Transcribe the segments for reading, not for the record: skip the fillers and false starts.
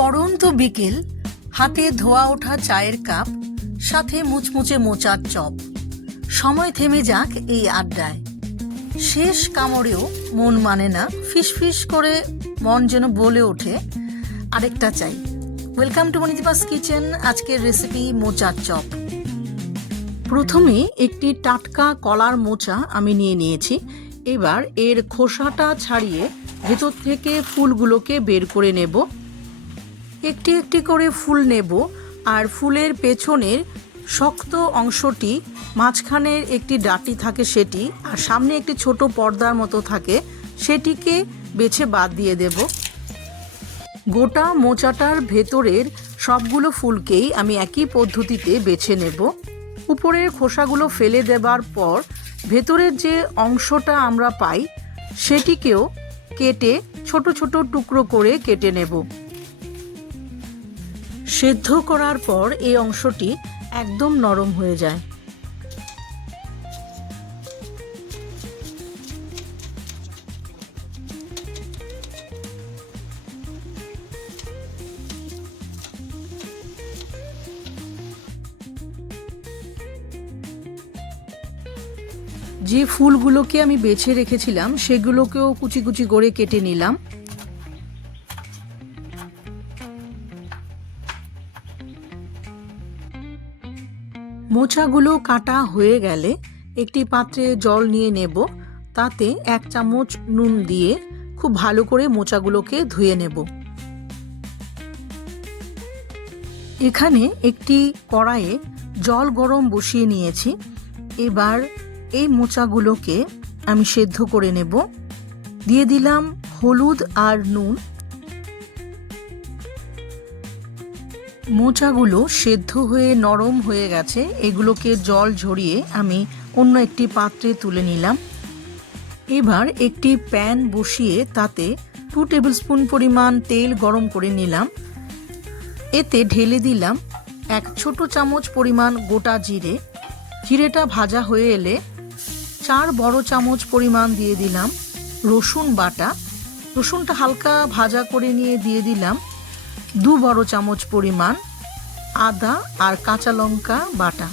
পড়ন্ত বিকেল, হাতে ধোয়া ওঠা চায়ের কাপ, সাথে মুচমুচে মোচার চপ। সময় থেমে যাক এই আড্ডায়। শেষ কামড়েও মন মানে না, ফিসফিস করে মন যেন বলে ওঠে আরেকটা চাই। Welcome to Monidipa's kitchen. আজকের রেসিপি মোচার চপ। প্রথমে একটি টাটকা কলার মোচা আমি নিয়ে নিয়েছি। এবার এর খোসাটা ছাড়িয়ে ভেতর থেকে ফুলগুলোকে বের করে নেব। একটি একটি করে ফুল নেব, আর ফুলের পেছনের শক্ত অংশটি, মাঝখানের একটি ডাঁটি থাকে সেটি, আর সামনে একটি ছোট পর্দার মতো থাকে সেটিকে বেছে বাদ দিয়ে দেব। গোটা মোচাটার ভেতরের সবগুলো ফুলকেই আমি একই পদ্ধতিতে বেছে নেব। উপরের খোসাগুলো ফেলে দেবার পর ভেতরের যে অংশটা আমরা পাই সেটিকেও কেটে ছোট ছোট টুকরো করে কেটে নেব। সেদ্ধ করার পর এই অংশটি একদম নরম হয়ে যায়। যে ফুলগুলোকে আমি বেছে রেখেছিলাম সেগুলোকেও কুচি কুচি করে কেটে নিলাম। মোচাগুলো কাটা হয়ে গেলে একটি পাত্রে জল নিয়ে নেব। তাতে 1 চামচ নুন দিয়ে খুব ভালো করে মোচাগুলোকে ধুয়ে নেব। এখানে একটি কড়াইয়ে জল গরম বসিয়ে নিয়েছি। এবার এই মোচাগুলোকে আমি সেদ্ধ করে নেব। দিয়ে দিলাম হলুদ আর নুন। মোচাগুলো সেদ্ধ হয়ে নরম হয়ে গেছে। এগুলোকে জল ঝরিয়ে আমি অন্য একটি পাত্রে তুলে নিলাম। এবার একটি প্যান বসিয়ে তাতে 2 টেবিল স্পুন পরিমাণ তেল গরম করে নিলাম। এতে ঢেলে দিলাম 1 ছোট চামচ পরিমাণ গোটা জিরে। জিরেটা ভাজা হয়ে এলে 4 বড় চামচ পরিমাণ দিয়ে দিলাম রসুন বাটা। রসুনটা হালকা ভাজা করে নিয়ে দিয়ে দিলাম 2 বড় চামচ পরিমাণ আদা আর কাঁচা লঙ্কা বাটা।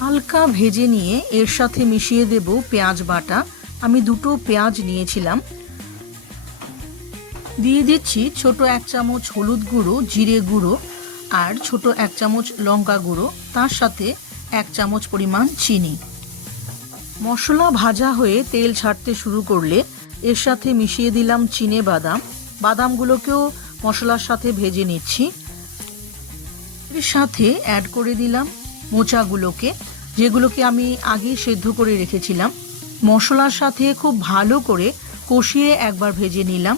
হালকা ভেজে নিয়ে এর সাথে মিশিয়ে দেব পেঁয়াজ বাটা। আমি 2টো পেঁয়াজ নিয়েছিলাম। দিয়ে দিচ্ছি ছোট 1 চামচ হলুদ গুঁড়ো, জিরে গুঁড়ো আর ছোট 1 চামচ লঙ্কা গুঁড়ো, তার সাথে 1 চামচ পরিমাণ চিনি। মশলা ভাজা হয়ে তেল ছাড়তে শুরু করলে এর সাথে মিশিয়ে দিলাম চিনে বাদাম। বাদামগুলোকেও মশলার সাথে ভেজে নিচ্ছি। এর সাথে অ্যাড করে দিলাম মোচাগুলোকে, যেগুলোকে আমি আগে সেদ্ধ করে রেখেছিলাম। মশলার সাথে খুব ভালো করে কষিয়ে একবার ভেজে নিলাম।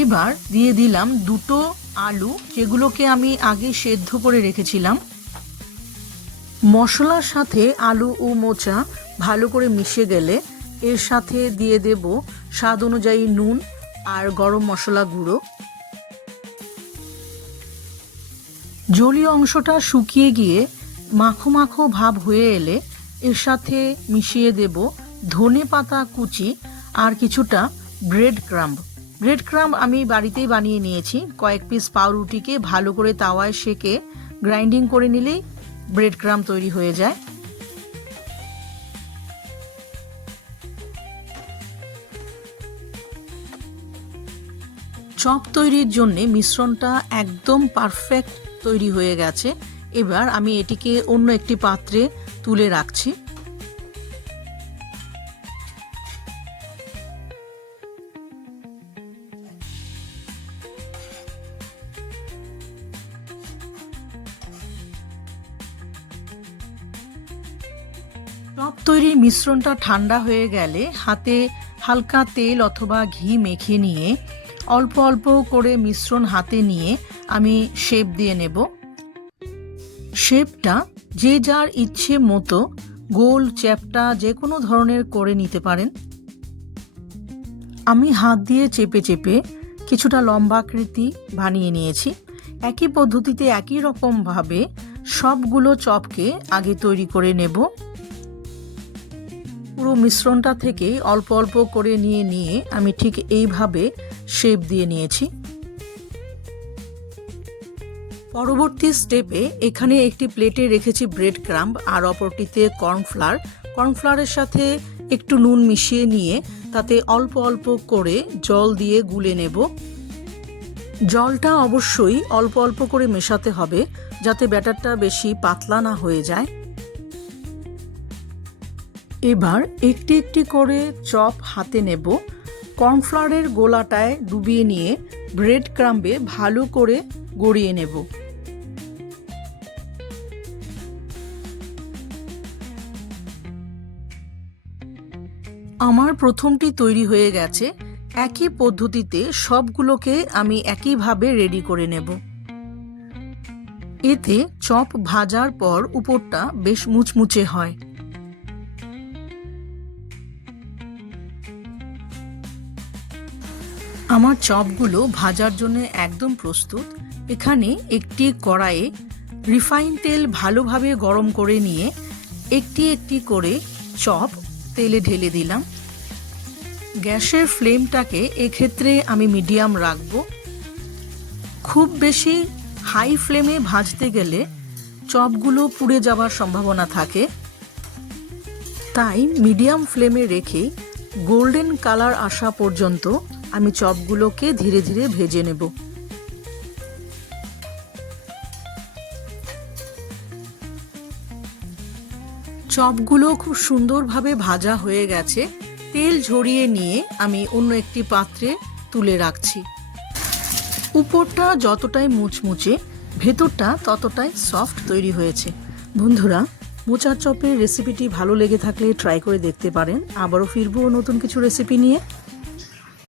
এবার দিয়ে দিলাম 2টো আলু, যেগুলোকে আমি আগে সেদ্ধ করে রেখেছিলাম। মশলার সাথে আলু ও মোচা ভালো করে মিশে গেলে এর সাথে দিয়ে দেব স্বাদ অনুযায়ী নুন আর গরম মশলা গুঁড়ো। জলীয় অংশটা শুকিয়ে গিয়ে মাখো মাখো ভাব হয়ে এলে এর সাথে মিশিয়ে দেব ধনে পাতা কুচি আর কিছুটা ব্রেড ক্রাম্ব। ব্রেড ক্রাম্ব আমি বাড়িতেই বানিয়ে নিয়েছি। কয়েক পিস পাউরুটিকে ভালো করে তাওয়ায় সেকে গ্রাইন্ডিং করে নিলেই ব্রেড ক্রাম্ব তৈরি হয়ে যায়। চপ তৈরির জন্য মিশ্রণটা একদম পারফেক্ট তৈরি হয়ে গেছে। এবার আমি এটিকে অন্য একটি পাত্রে তুলে রাখছি। চপ তৈরির মিশ্রণটা ঠান্ডা হয়ে গেলে হাতে হালকা তেল অথবা ঘি মেখে নিয়ে অল্প অল্প করে মিশ্রণ হাতে নিয়ে আমি শেপ দিয়ে নেব। শেপটা যে যার ইচ্ছে মতো গোল চ্যাপ্টা যে কোনো ধরনের করে নিতে পারেন। আমি হাত দিয়ে চেপে চেপে কিছুটা লম্বাকৃতি বানিয়ে নিয়েছি। একই পদ্ধতিতে একই রকমভাবে সবগুলো চপকে আগে তৈরি করে নেব। পুরো মিশ্রণটা থেকে অল্প অল্প করে নিয়ে আমি ঠিক এইভাবে শেপ দিয়ে নিয়েছি। পরবর্তী স্টেপে এখানে একটি প্লেটে রেখেছি ব্রেড ক্রাম্ব আর অপরটিতে কর্নফ্লাওয়ার। কর্নফ্লাওয়ারের সাথে একটু নুন মিশিয়ে নিয়ে তাতে অল্প অল্প করে জল দিয়ে গুলে নেব। জলটা অবশ্যই অল্প অল্প করে মেশাতে হবে যাতে ব্যাটারটা বেশি পাতলা না হয়ে যায়। এবার একটি একটি করে চপ হাতে নেব। কর্নফ্লাওয়ারের গোলাটায় ডুবিয়ে নিয়ে ব্রেড ক্রাম্বে ভালো করে গড়িয়ে নেব। আমার প্রথমটি তৈরি হয়ে গেছে। একই পদ্ধতিতে সবগুলোকে আমি একইভাবে রেডি করে নেব। এতে চপ ভাজার পর উপরটা বেশ মুচমুচে হয়। আমার চপগুলো ভাজার জন্য একদম প্রস্তুত। এখানে একটি কড়াইয়ে রিফাইন তেল ভালোভাবে গরম করে নিয়ে একটি একটি করে চপ তেলে ঢেলে দিলাম। গ্যাসের ফ্লেমটাকে এক্ষেত্রে আমি মিডিয়াম রাখব। খুব বেশি হাই ফ্লেমে ভাজতে গেলে চপগুলো পুড়ে যাওয়ার সম্ভাবনা থাকে, তাই মিডিয়াম ফ্লেমে রেখে গোল্ডেন কালার আসা পর্যন্ত আমি চপগুলোকে ধীরে ধীরে ভেজে নেব। চপগুলো খুব সুন্দরভাবে ভাজা হয়ে গেছে। তেল ঝরিয়ে নিয়ে আমি অন্য একটি পাত্রে তুলে রাখছি। উপরটা যতটাই মুচমুচে ভেতরটা ততটাই সফট তৈরি হয়েছে। বন্ধুরা, মোচার চপের রেসিপিটি ভালো লেগে থাকলে ট্রাই করে দেখতে পারেন। আবারও ফিরবো নতুন কিছু রেসিপি নিয়ে।